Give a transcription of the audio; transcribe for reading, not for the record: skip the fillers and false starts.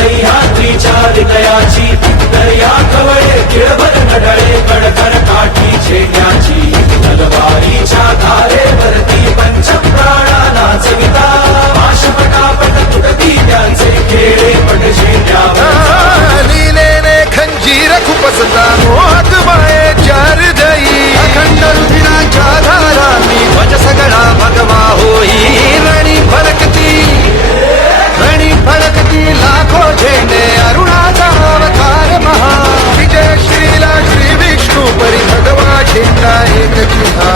सह्याद्रीच्या हृदयाची दर्या कवळे किळभर घडळे कडकर काठी झेंड्याची तलवारीच्या धारेवरती पंचप्राणा नाचविता पाशपटापट तुटती त्यांचे खेळे पटशे